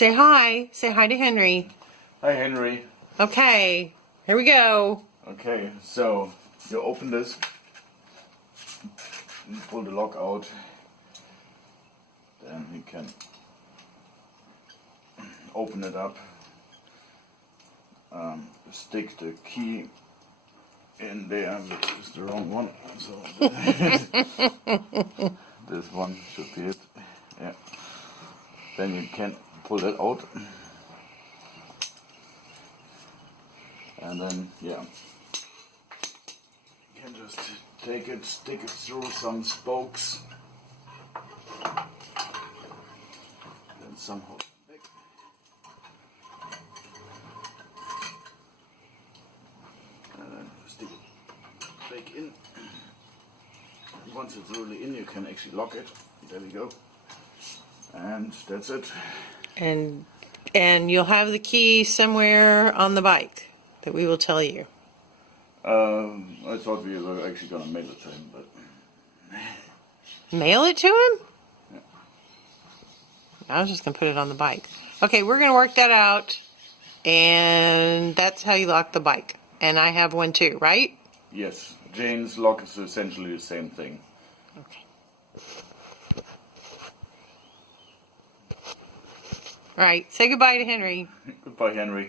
Say hi. Say hi to Henry. Hi, Henry. Okay, here we go. Okay, so you open this, you pull the lock out, then you can open it up, stick the key in there, which is the wrong one, so this one should be it. Yeah. Then you can pull that out, and then yeah, you can just take it, stick it through some spokes, then somehow back. And then stick it back in. Once it's really in, you can actually lock it. There we go. And that's it. And you'll have the key somewhere on the bike that we will tell you. I thought we were actually going to mail it to him, but... Mail it to him? Yeah. I was just going to put it on the bike. Okay, we're going to work that out. And that's how you lock the bike. And I have one too, right? Yes. Jane's lock is essentially the same thing. Okay. All right, say goodbye to Henry. Goodbye, Henry.